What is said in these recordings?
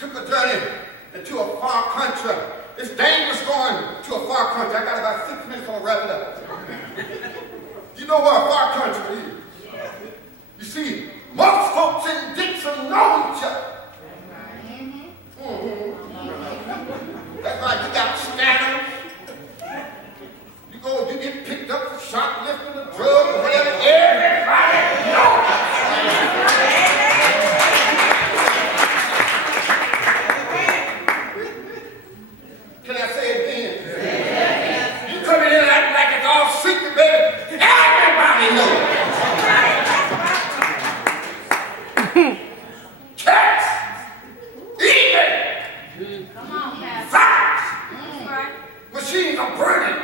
took a journey into a far country. It's dangerous going to a far country. I got about 6 minutes on wrap it up. You know what a far country is? You see, most folks in Dixon know each other. That's right, you got scanners. You get picked up for shoplifting or drugs or whatever. Everybody knows. Can I say it again? You come in here like it's all secret, baby. Everybody knows. Text, email, fax, machines are burning.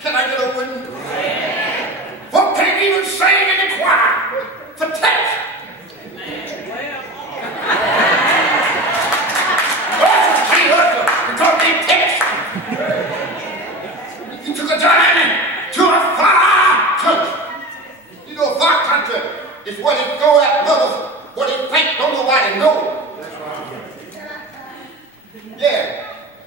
Can I get a witness? Folk can't even sing in the choir for text. Because they text. You took a journey to a far country. You know, a far country is what it go at brothers, what it think don't nobody know. Yeah.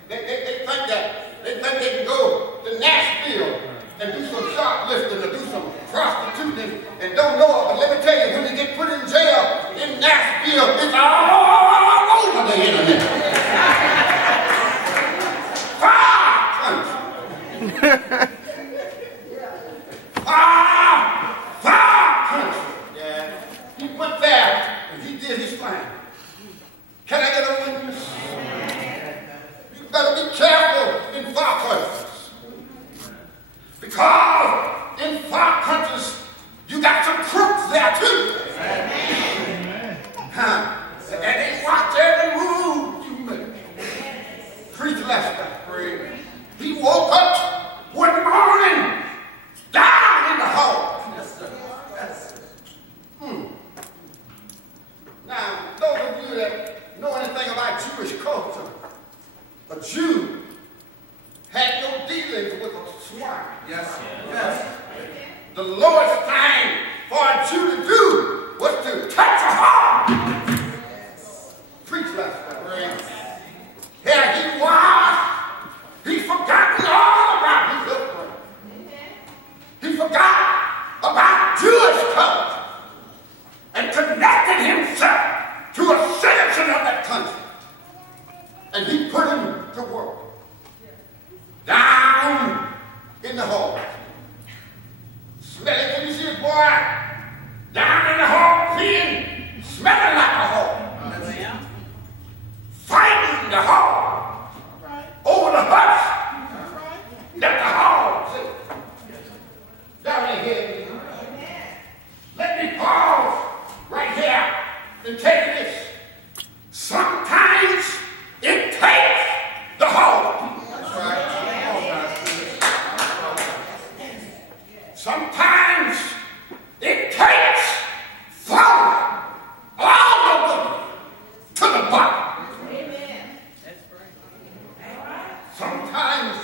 They think that. They think they can go to Nashville and do some shoplifting or do some prostituting and don't know it. But let me tell you, when you get put in jail in Nashville, it's all over the internet. Far country. Far country. Yeah. He went there and he did his thing. Can I get a witness? Better be careful in far countries. Because in far countries, you got some crooks there too. And they watch every move you make. Preach Lester. He woke up one morning down in the hall. Now, those of you that know anything about Jewish culture, a Jew had no dealings with a swine. Yes. Yes. The lowest thing for a Jew to do was to touch a heart. Preach last time. Here he was. He forgotten all about his upbringing. He forgot about Jewish culture and connected himself to a citizen of that country. And he put him to work. Down in the hall. Smelling, can you see his boy? Down in the hall, peeing, smelling like a hall. Fighting the hall. Over the huts. Let the hall sit. Down in here. Let me pause right here and take this. Sometimes it takes the hall. That's right. Sometimes it takes falling all the way to the bottom. Sometimes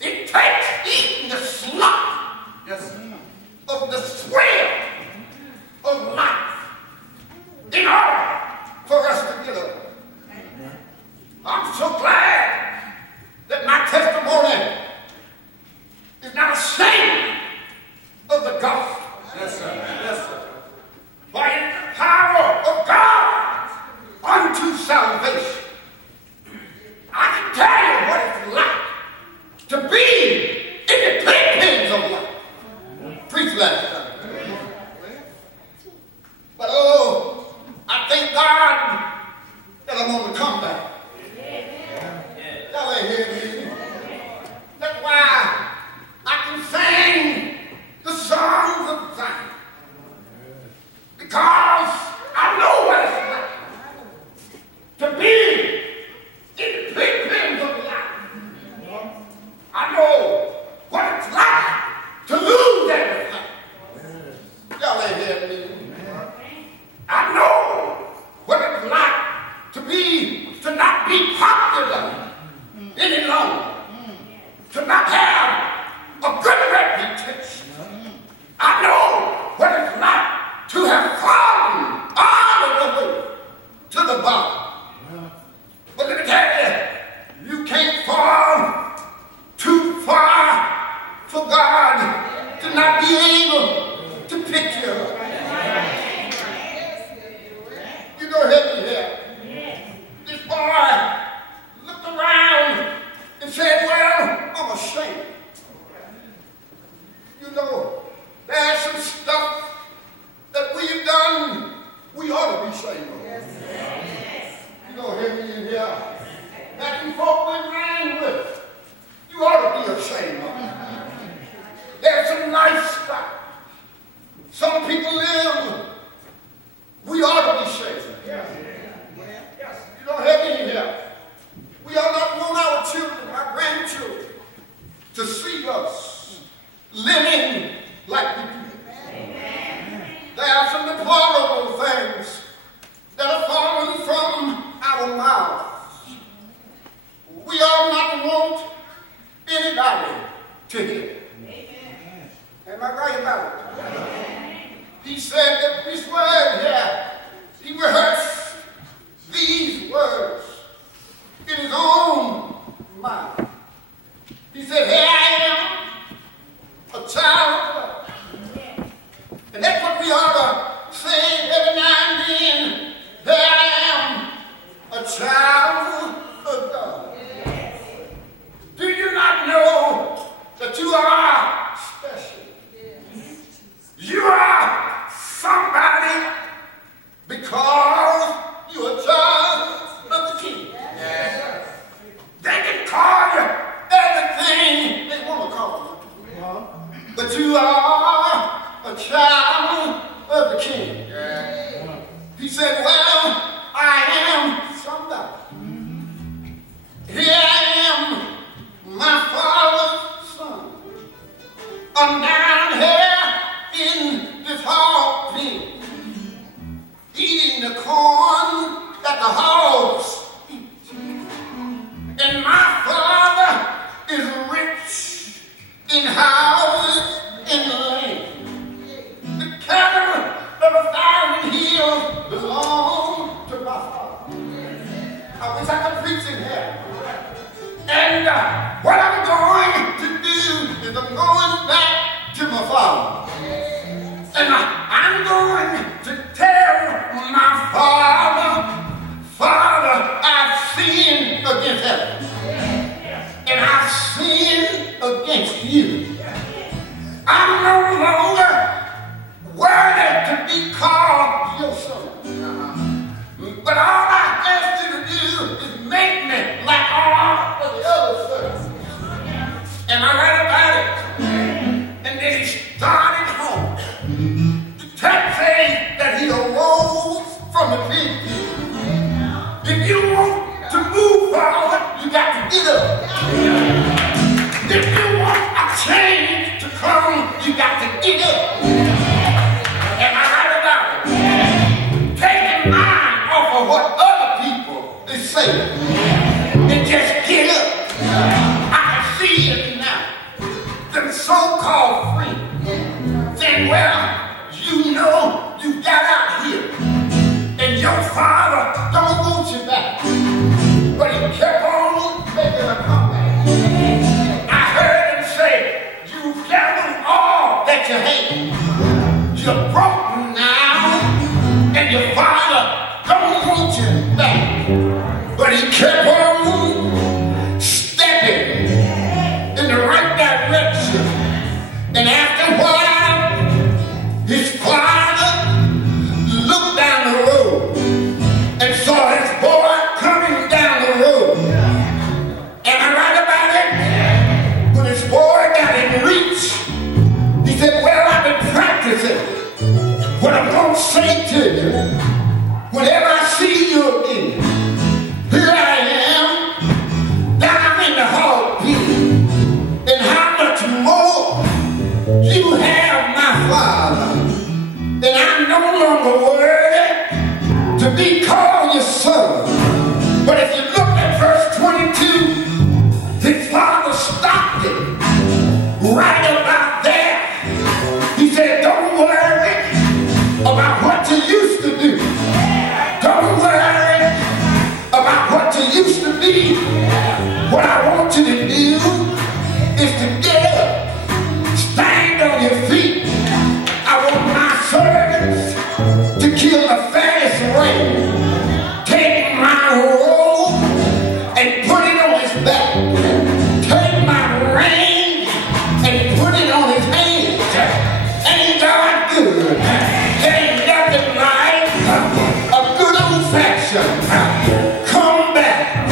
it takes eating the slop of the sweat of life in order for us to get up. I'm so glad that my testimony is not ashamed of the gospel. Yes, sir. Yes, sir. For it's the power of God unto salvation. I can tell you what it's like to be in the playpens of life. Preach last time. But oh, I thank God that I'm on the comeback. Y'all ain't hear me. That's why I can sing the songs of Zion. Because I know what it's like to be in the playpens of life. I know what it's like to lose everything. Y'all ain't hear me. I know what it's like to not be popular any longer, to not have a good reputation. I know what it's like to have fallen deplorable things that are falling from our mouths. We ought not to want anybody to hear. Amen. Am I right about it? Amen. He said that this word here, he rehearsed these words in his own mouth. He said, here I am, a child of God. And that's what we ought to say every now and then. Here I am, a child of God. Do you not know that you are special? You are somebody because you're a child of the King. They can call you everything they want to call you. But you are a child of the King. He said, well, I am somebody. Here I am, my father's son. I'm down here in this hog pen, eating the corn that the hogs eat. And my father is rich in houses and land. The cattle of 1,000 hills belong to my father. I wish I could preach in here. And what I'm going to do is I'm going back to my father. And I'm going to tell my father, Father, I've sinned against heaven. And I've sinned against you. I'm no longer worthy to be called your son. But all I ask you to do is make me like all of the other sons. Am I right about it? And then he started home. The text says that he arose from the pig. If you want to move forward, you got to get up. If you want a change to come, you got to get up. Am I right about it? Take your mind off of what other people is saying and just get up. I can see it now. Them so-called friends saying, well, you know you got out here and your father don't want you back. But he kept on making a comeback. I heard him say, you've gathered all that you had. You're broken now, and your father don't want you back. But he kept on stepping in the right direction. And after a while, his father looked down the road and saw his boy coming down the road. Am I right about it? When his boy got in reach, he said, well, I've been practicing what I'm going to say to you whenever I see you again. Here I am, down in the hog pen. And how much more you have my father. And I'm no longer worthy to be called your son. But if you look at verse 22, his father stopped it right about there. He said, don't worry about what you used to do. Don't worry about what you used to be. What I want you to do is to get up, stand on your feet. I want my servants to kill the fattest ram, take my robe and put it on his back, take my ring and put it on his hands. Ain't God good? Ain't nothing like a good old-fashioned come back.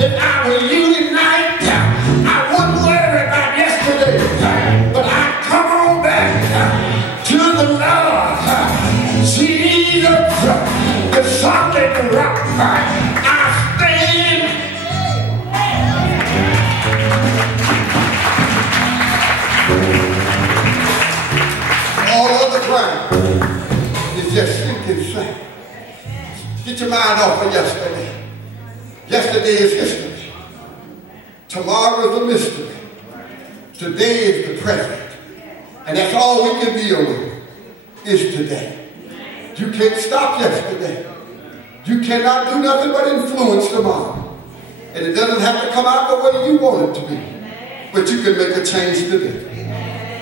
If I were you tonight, I wouldn't worry about yesterday, but I come on back to the Lord. Jesus, the solid rock, I stand. All other ground is just can say. Get your mind off of yesterday. Yesterday is history. Tomorrow is a mystery. Today is the present. And that's all we can deal with is today. You can't stop yesterday. You cannot do nothing but influence tomorrow. And it doesn't have to come out the way you want it to be. But you can make a change today.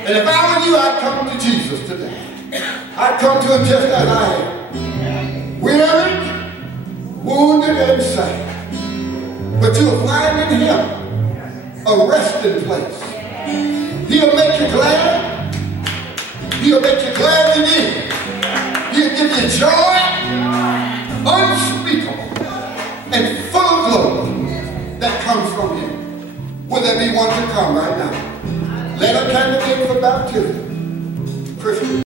And if I were you, I'd come to Jesus today. I'd come to him just as I am. Weary, wounded, and sad. But you'll find in him a resting place. He'll make you glad. He'll make you glad again. He'll give you joy, unspeakable, and full of glory that comes from him. Will there be one to come right now? Let her candidate for baptism. Christian.